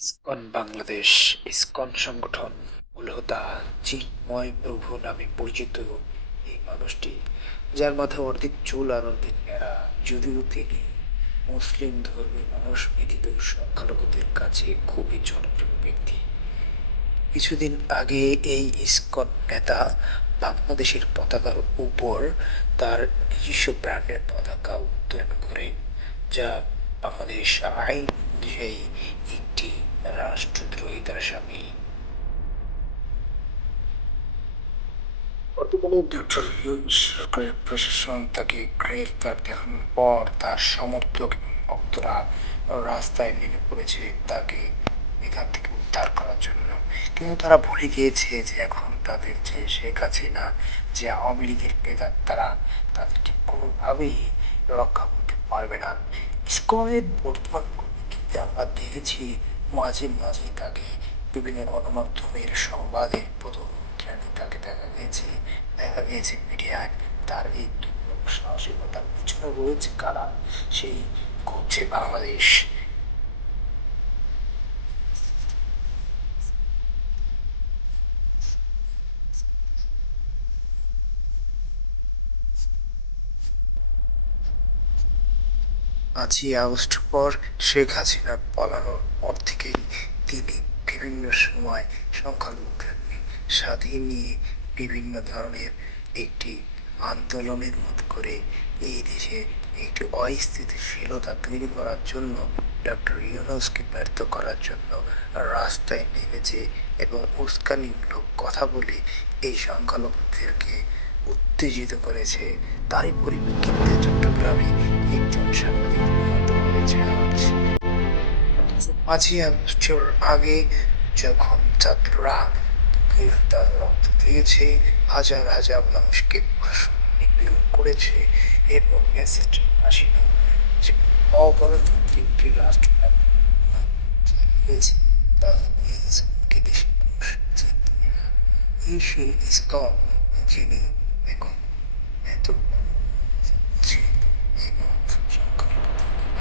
ISKCON Bangladesh, ISKCON সংগঠন, মূলত চিন্ময় প্রভু নামে পরিচিত এই মানুষটি, যার মাথায় অর্ধেক চুল অর্ধেক নেড়া যদিও তিনি মুসলিম ধর্মীয় মানুষ ব্যতীত সংখ্যালঘুদের কাছে খুবই জনপ্রিয় ব্যক্তি। কিছুদিন আগে এই ইসকন নেতা বাংলাদেশের পতাকার উপর তার নিজস্ব ব্র্যান্ডের পতাকা উত্তোলন করে, যা বাংলাদেশ আইন অনুযায়ী রাষ্ট্রদ্রোহিতার সরকারের প্রশাসন তাকে গ্রেফতার দেখানোর পর তার সমর্থক ভক্তরা রাস্তায় নেমে পড়েছে তাকে এখান থেকে উদ্ধার করার জন্য। কিন্তু তারা ভুলে গিয়েছে যে এখন তাদের যে শেখ হাসিনা, যে আওয়ামী লীগের নেতা, তারা তাদেরকে কোনোভাবেই রক্ষা করতে পারবে না। ইসকনের বর্তমান আমরা দেখেছি মাঝে মাঝে তাকে বিভিন্ন গণমাধ্যমের সংবাদে প্রথম তাকে দেখা গিয়েছে দেখা গিয়েছে মিডিয়ায় তার এই সাহসিকতার পিছনে রয়েছে কারা? সেই করছে বাংলাদেশ। পাঁচই আগস্ট পর শেখ হাসিনা পালানোর পর থেকেই তিনি বিভিন্ন সময় সংখ্যালঘুদেরকে সাথে নিয়ে বিভিন্ন ধরনের একটি আন্দোলনের মতো করে এই দেশে একটি অস্থিতিশীলতা তৈরি করার জন্য ডক্টর ইউনুসকে ব্যর্থ করার জন্য রাস্তায় নেমেছে এবং উস্কানিমূলক কথা বলে এই সংখ্যালঘুদেরকে উত্তেজিত করেছে। তারই পরিপ্রেক্ষিতে চট্টগ্রামে পাঁচই আগস্টের আগে যখন ছাত্ররা গ্রেফতার রক্ত দিয়েছে, হাজার হাজার মানুষকে করেছে এবং অ্যাসিড আসিল যে অগণতান্ত্রিক একটি রাষ্ট্র হয়েছে তা ইসলাম যিনি